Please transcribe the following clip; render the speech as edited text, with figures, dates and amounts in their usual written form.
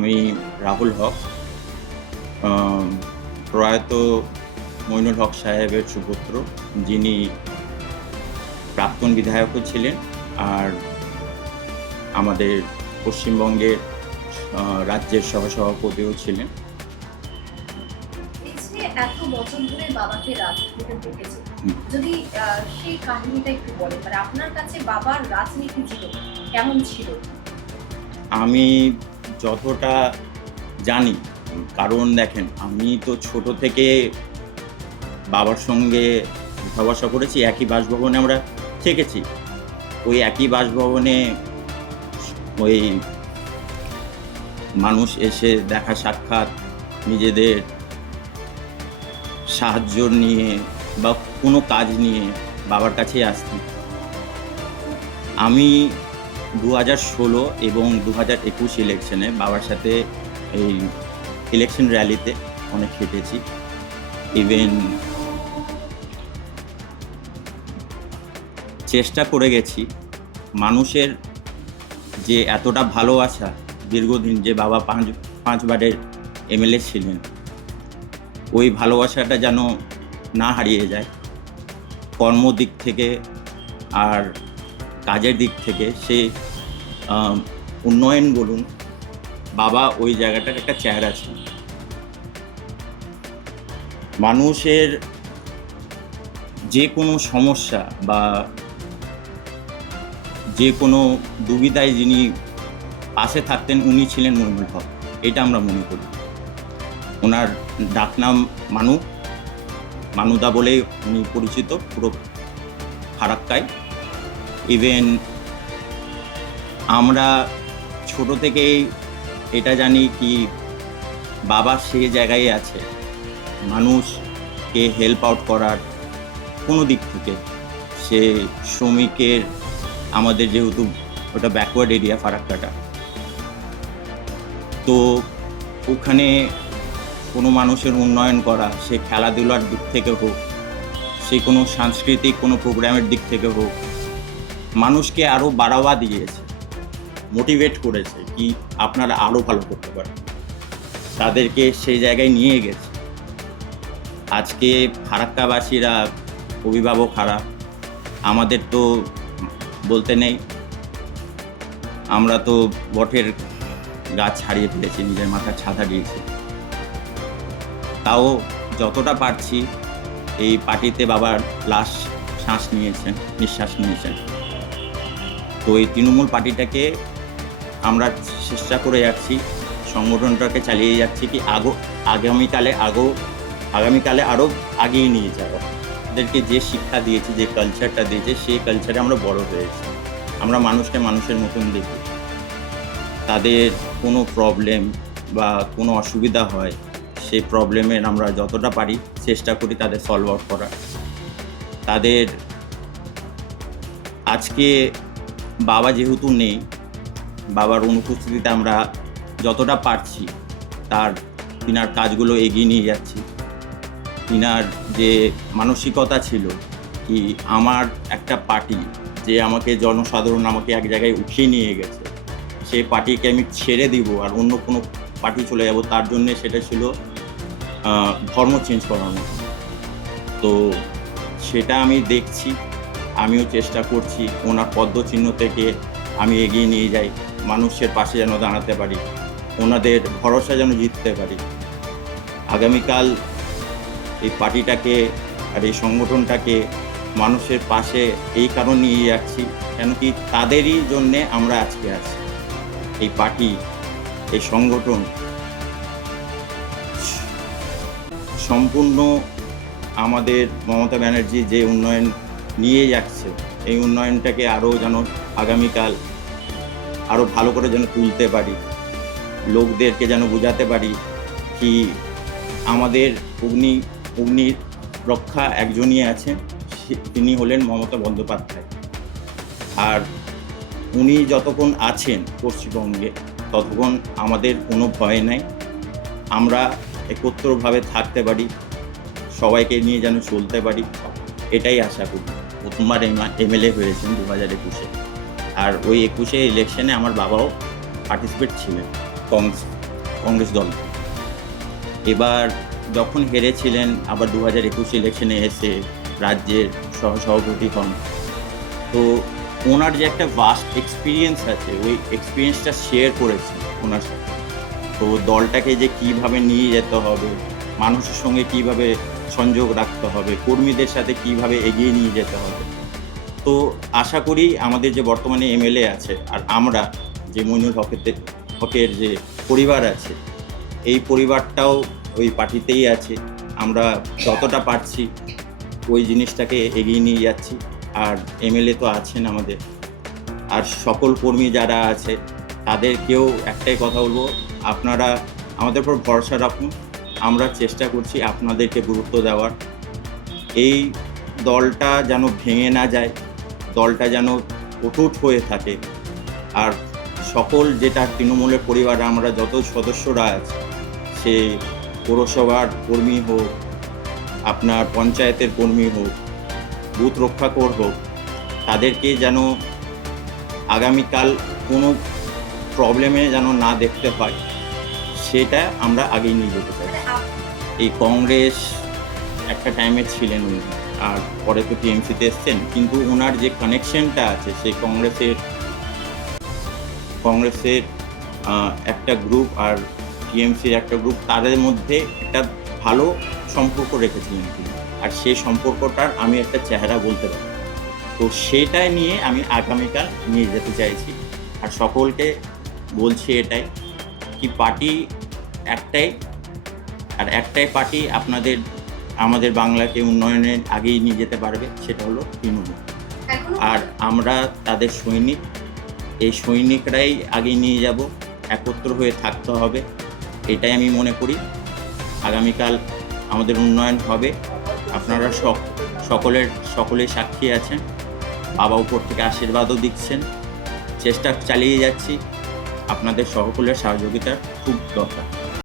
আমি রাহুল হক, আম প্রয়াত মইনুল হক সাহেবের সুপুত্র, যিনি প্রাক্তন বিধায়কও ছিলেন আর আমাদের পশ্চিমবঙ্গের রাজ্যের সহসভাপতিও ছিলেন। এই যে এত বছর ধরে বাবাকে রাজনীতিতে দেখেছে, হুম। যদি সেই কাহিনীটা একটু বলেন, মানে আপনার কাছে বাবার রাজনীতি ছিল কেমন ছিল? আমি যতটা জানি, কারণ দেখেন আমি তো ছোট থেকে বাবার সঙ্গে উঠা বসা করেছি, একই বাসভবনে আমরা থেকেছি। ওই একই বাসভবনে ওই মানুষ এসে দেখা সাক্ষাৎ, নিজেদের সাহায্য নিয়ে বা কোনো কাজ নিয়ে বাবার কাছেই আসতাম। আমি ২০১৬ এবং ২০২১ ইলেকশনে বাবার সাথে এই ইলেকশন র্যালিতে অনেক হেঁটেছি। ইভেন চেষ্টা করে গেছি মানুষের যে এতটা ভালোবাসা, দীর্ঘদিন যে বাবা পাঁচবারের এমএলএ ছিলেন, ওই ভালোবাসাটা যেন না হারিয়ে যায়। কর্মদিক থেকে আর কাজের দিক থেকে সে উন্নয়ন বলুন, বাবা ওই জায়গাটার একটা চেহারা ছিল। মানুষের যে কোনো সমস্যা বা যে কোনো দুবিধায় যিনি পাশে থাকতেন, উনি ছিলেন মইনুল হক। এটা আমরা মনে করি। ওনার ডাকনাম মানু, মানুদা বলেই উনি পরিচিত পুরো ফারাক্কায়। ইভেন আমরা ছোট থেকেই এটা জানি কি বাবা সে জায়গায় আছে মানুষকে হেল্প আউট করার কোনো দিক থেকে। সে শ্রমিকের, আমাদের যেহেতু ওটা ব্যাকওয়ার্ড এরিয়া ফারাক্কাটা, তো ওখানে কোনো মানুষের উন্নয়ন করা, সে খেলাধুলার দিক থেকে হোক, সে কোনো সাংস্কৃতিক কোনো প্রোগ্রামের দিক থেকে হোক, মানুষকে আরও বাড়াবা দিয়েছে, মোটিভেট করেছে কি আপনারা আরও ভালো করতে পারেন, তাদেরকে সেই জায়গায় নিয়ে গেছে। আজকে ফারাক্কাবাসীরা অভিভাবক হারা, আমাদের তো বলতে নেই, আমরা তো বটের গাছ হারিয়ে ফেলেছি, নিজের মাথার ছাদ হারিয়েছি। তাও যতটা পারছি এই পার্টিতে বাবার লাস্ট নিঃশ্বাস নিয়েছেন। তো এই তৃণমূল পার্টিটাকে আমরা চেষ্টা করে যাচ্ছি, সংগঠনটাকে চালিয়ে যাচ্ছি কি আগামীকালে আরও আগিয়ে নিয়ে যাওয়া। তাদেরকে যে শিক্ষা দিয়েছি, যে কালচারটা দিয়েছে, সেই কালচারে আমরা বড় হয়েছি। আমরা মানুষকে মানুষের মতন দেখি। তাদের কোনো প্রবলেম বা কোনো অসুবিধা হয়, সেই প্রবলেমের আমরা যতটা পারি চেষ্টা করি তাদের সলভ আউট করার। তাদের আজকে বাবা যেহেতু নেই, বাবার অনুপস্থিতিতে আমরা যতটা পারছি তিনার কাজগুলো এগিয়ে নিয়ে যাচ্ছি। তিনার যে মানসিকতা ছিল কি আমার একটা পার্টি, যে আমাকে জনসাধারণ আমাকে এক জায়গায় উঠিয়ে নিয়ে গেছে, সেই পার্টিকে আমি ছেড়ে দিব আর অন্য কোনো পার্টি চলে যাব, তার জন্যে সেটা ছিল ধর্ম চেঞ্জ করানো। তো সেটা আমি দেখছি, আমিও চেষ্টা করছি ওনার পদ্মচিহ্ন থেকে আমি এগিয়ে নিয়ে যাই, মানুষের পাশে যেন দাঁড়াতে পারি, ওনাদের ভরসা যেন জিততে পারি। আগামীকাল এই পার্টিটাকে আর এই সংগঠনটাকে মানুষের পাশে এই কারণে নিয়ে যাচ্ছি কেন কি তাদেরই জন্যে আমরা আজকে আছি। এই পার্টি, এই সংগঠন সম্পূর্ণ আমাদের মমতা ব্যানার্জি যে উন্নয়ন নিয়ে যাচ্ছে, এই উন্নয়নটাকে আরও যেন আগামীকাল আরও ভালো করে যেন তুলতে পারি, লোকদেরকে যেন বোঝাতে পারি কি আমাদের অগ্নি রক্ষা একজনই আছেন, তিনি হলেন মমতা বন্দ্যোপাধ্যায়। আর উনি যতক্ষণ আছেন পশ্চিমবঙ্গে, ততক্ষণ আমাদের কোনো ভয় নাই। আমরা একত্রভাবে থাকতে পারি, সবাইকে নিয়ে যেন চলতে পারি, এটাই আশা করি। প্রথমবার এমএলএ হয়েছেন 2021-এ, আর ওই 21-এ ইলেকশনে আমার বাবাও পার্টিসিপেট ছিলেন কংগ্রেস দল। এবার যখন হেরেছিলেন আবার 2021 ইলেকশনে এসে রাজ্যের সহসভাপতি হন, তো ওনার যে একটা ভাস্ট এক্সপিরিয়েন্স আছে ওই এক্সপিরিয়েন্সটা শেয়ার করেছি ওনার সাথে। তো দলটাকে যে কীভাবে নিয়ে যেতে হবে, মানুষের সঙ্গে কীভাবে সংযোগ রাখতে হবে, কর্মীদের সাথে কীভাবে এগিয়ে নিয়ে যেতে হবে। তো আশা করি আমাদের যে বর্তমানে এমএলএ আছে আর আমরা যে মইনুল হকের যে পরিবার আছে, এই পরিবারটাও ওই পার্টিতেই আছে। আমরা যতটা পারছি ওই জিনিসটাকে এগিয়ে নিয়ে যাচ্ছি। আর এমএলএ তো আছেন আমাদের, আর সকল কর্মী যারা আছে তাদেরকেও একটাই কথা বলবো, আপনারা আমাদের উপর ভরসা রাখুন। আমরা চেষ্টা করছি আপনাদেরকে গুরুত্ব দেওয়ার। এই দলটা যেন ভেঙে না যায়, দলটা যেন অটুট হয়ে থাকে। আর সকল যেটা তৃণমূলের পরিবার আমরা যত সদস্যরা আছে, সে পৌরসভার কর্মী হোক, আপনার পঞ্চায়েতের কর্মী হোক, বুথ রক্ষাকর হোক, তাদেরকে যেন আগামীকাল কোনো প্রবলেমে যেন না দেখতে হয়, সেটা আমরা আগেই নিয়ে যেতে চাই। এই কংগ্রেস একটা টাইমে ছিলেন উনি, আর পরে তো টিএমসিতে এসছেন, কিন্তু ওনার যে কানেকশনটা আছে সেই কংগ্রেসের একটা গ্রুপ আর টিএমসির একটা গ্রুপ, তাদের মধ্যে একটা ভালো সম্পর্ক রেখেছিলেন তিনি। আর সেই সম্পর্কটার আমি একটা চেহারা বলতে পারি। তো সেটাই নিয়ে আমি আগামীকাল নিয়ে যেতে চাইছি। আর সকলকে বলছি এটাই, কি পার্টি একটাই, আর একটাই পার্টি আমাদের বাংলাকে উন্নয়নের আগেই নিয়ে যেতে পারবে, সেটা হলো তৃণমূল। আর আমরা তাদের সৈনিক, এই সৈনিকরাই আগে নিয়ে যাব, একত্র হয়ে থাকতে হবে, এটাই আমি মনে করি। আগামীকাল আমাদের উন্নয়ন হবে। আপনারা সকলের সাক্ষী আছেন, বাবা উপর থেকে আশীর্বাদও দিচ্ছেন। চেষ্টা চালিয়ে যাচ্ছি, আপনাদের সকলের সহযোগিতা খুব দরকার।